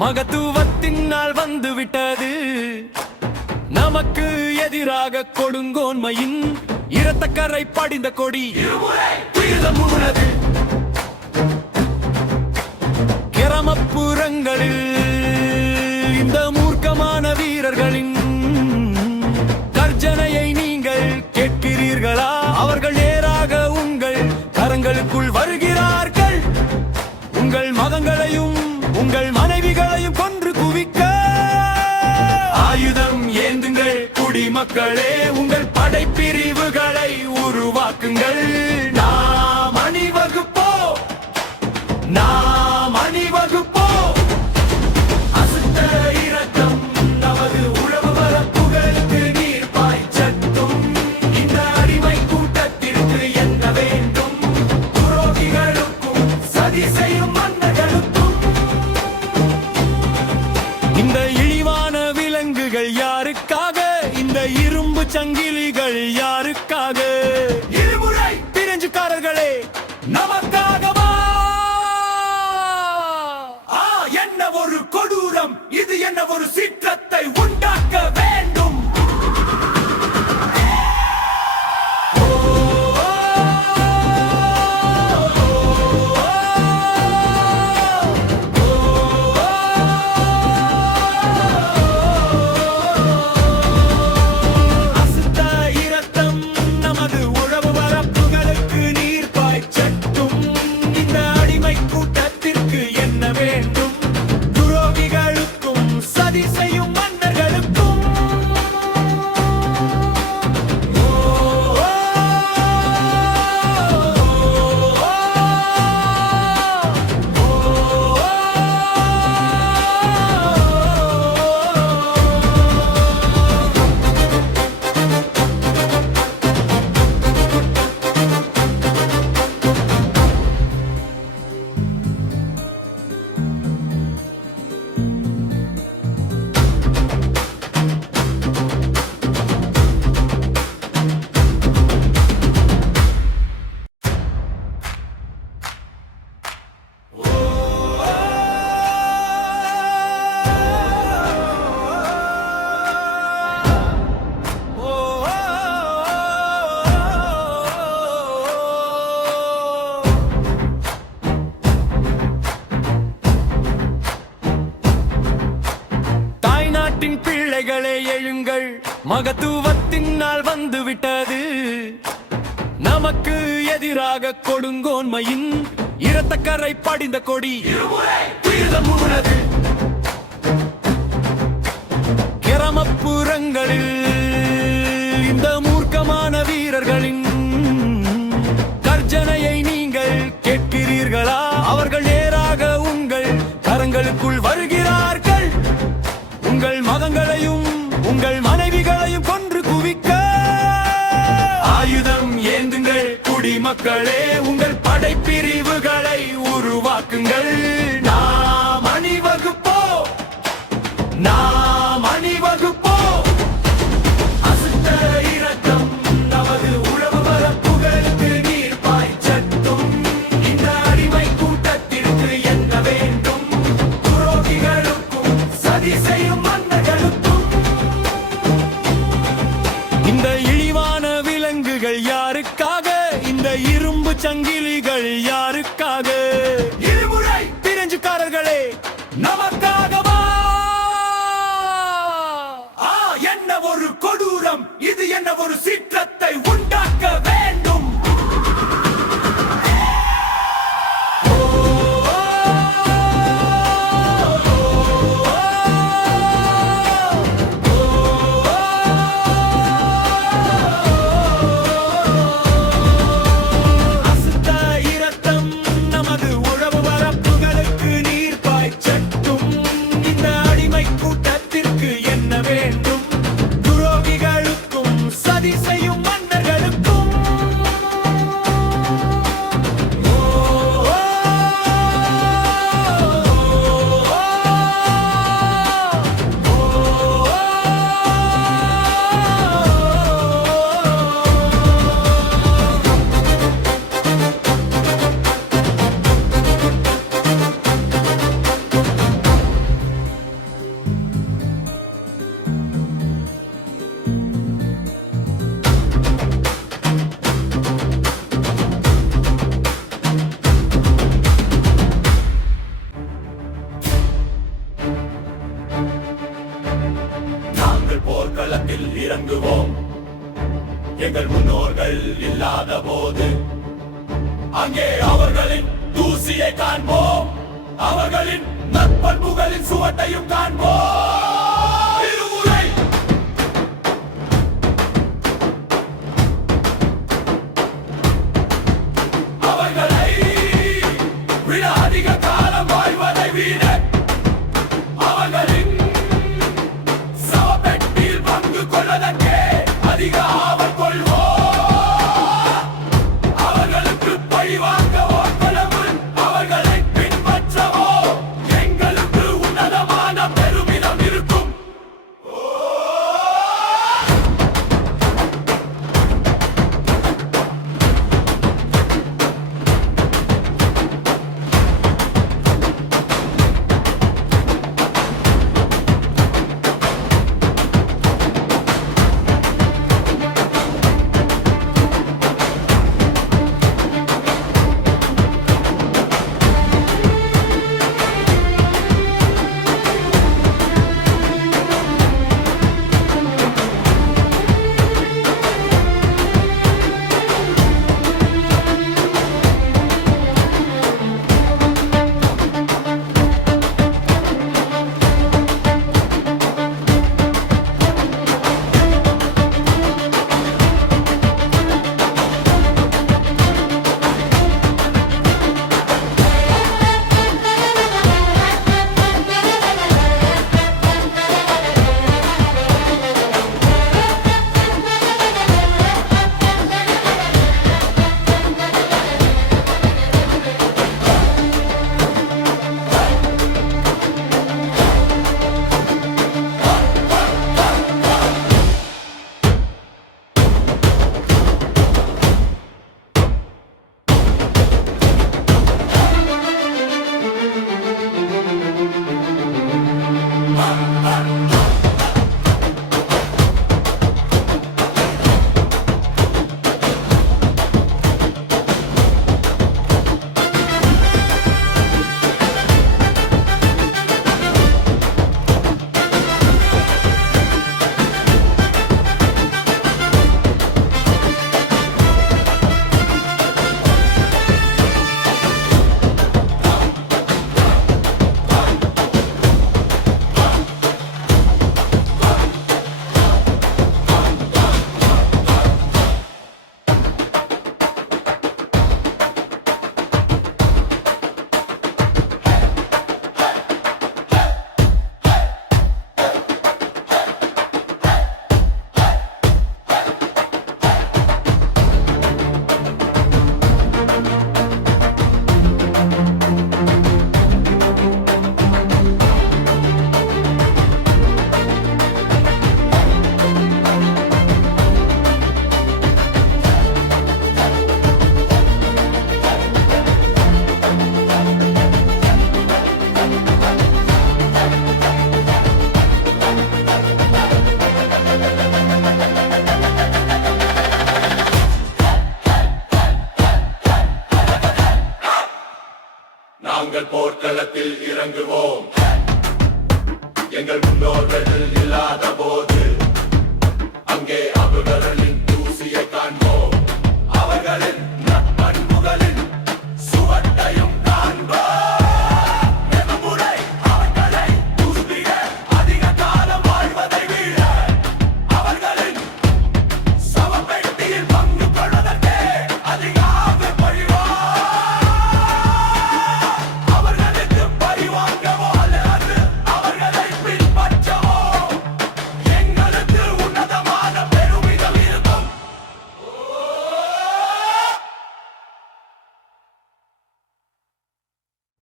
மகத்துவத்தின் நாள் வந்து விட்டது. நமக்கு எதிராக கொடுங்கோன்மையின் இரத்தக்கரை படிந்த கொடி கிராமப்புறங்களில் இந்த மூர்க்கமான வீரர்களின் கர்ஜனையை நீங்கள் கேட்கிறீர்களா? அவர்கள் நேராக உங்கள் கரங்களுக்குள் வருகிறார்கள். உங்கள் மகங்களையும் உங்கள் மனைவிகளையும் கொன்று குவிக்க ஆயுதம் ஏந்துங்கள். குடிமக்களே, உங்கள் படைப்பிரிவுகளை உருவாக்குங்கள். நாம் அணிவகுப்போ, நாம் அணிவகுப்போ. அசுத்த இரக்கம் நமது உழவு வரப்புகளுக்கு நீர் பாய்ச்சட்டும். இந்த அடிமை கூட்டத்திற்கு என்ன வேண்டும்? துரோகிகளுக்கும் சதி செய்யும் மன்னர்களுக்கும். இந்த இழிவான விலங்குகள் யாருக்காக? இந்த இரும்பு சங்கிலிகள் யாருக்காக? இருமுறை பிரெஞ்சுக்காரர்களே, நமக்காகவா? என்ன ஒரு கொடூரம் இது! என்ன ஒரு சீற்றத்தை உண்டாக்க வேண்டும்! அசுத்த இரத்தம் நமது உழவு வரப்புகளுக்கு நீர் பாய்ச்சட்டும். இந்த அடிமை கூட்டத்திற்கு என்ன வேண்டும்? துரோகிகளுக்கும் சதி செய்யும் மன்னர்களுக்கும். தாய்நாட்டின் பிள்ளைகளே எழுங்கள், மகத்துவத்தின் நாள் வந்து விட்டது. நமக்கு எதிராக கொடுங்கோன்மையின் இரத்தக்கரை படிந்த கொடி கிராமப்புறங்களில் இந்த மூர்க்கமான வீரர்களின் கர்ஜனையை நீங்கள் கேட்கிறீர்களா? அவர்கள் நேராக உங்கள் கரங்களுக்குள் வருகிறார்கள். உங்கள் மகங்களையும் உங்கள் மனைவிகளையும் கொன்று குவிக்க ஆயுதம் ஏந்துங்கள். குடிமக்களே, உங்கள் படைப்பிரிவுகளை உருவாக்குங்கள். நாம் அணிவகுப்போ, நாம் அணிவகுப்போ. அசுத்த இரக்கம் நமது உழவு வரப்புகளுக்கு நீர் பாய்ச்சட்டும். இந்த அடிமை கூட்டத்திற்கு என்ன வேண்டும்? துரோகிகளுக்கும் சதி செய்யும் மன்னர்களுக்கும். இந்த இழிவான விலங்குகள் யாருக்காக? இந்த இரும்பு சங்கிலிகள் யாருக்காக? இருமுறை பிரெஞ்சுக்காரர்களே, நமக்காகவா? என்ன ஒரு கொடூரம் இது! என்ன ஒரு சீற்றத்தை உண்டாக்க வேண்டும்! அசுத்த காண்போம். எங்கள் முன்னோர்கள் இல்லாத போது அங்கே அவர்களின் தூசியை காண்போம். அவர்களின் நற்பண்புகளின் சுவட்டையும் காண்போம். இருமுறை அவர்களை விட அதிக காலம் வாழ்வதை விட அவர்களின் சவப்பெட்டியில் பங்கு கொள்வதற்கே அதிக ஆவல் கொள்வோம். அவர்களுக்கு பழி வாங்கவோ கடவுள் அவர்களை பின்பற்றவோ எங்களுக்கு உன்னதமான பெருமிதம் இருக்கும். நாங்கள் போர்க்களத்தில் இறங்குவோம். எங்கள் முன்னோர்கள் இல்லாத போது அங்கே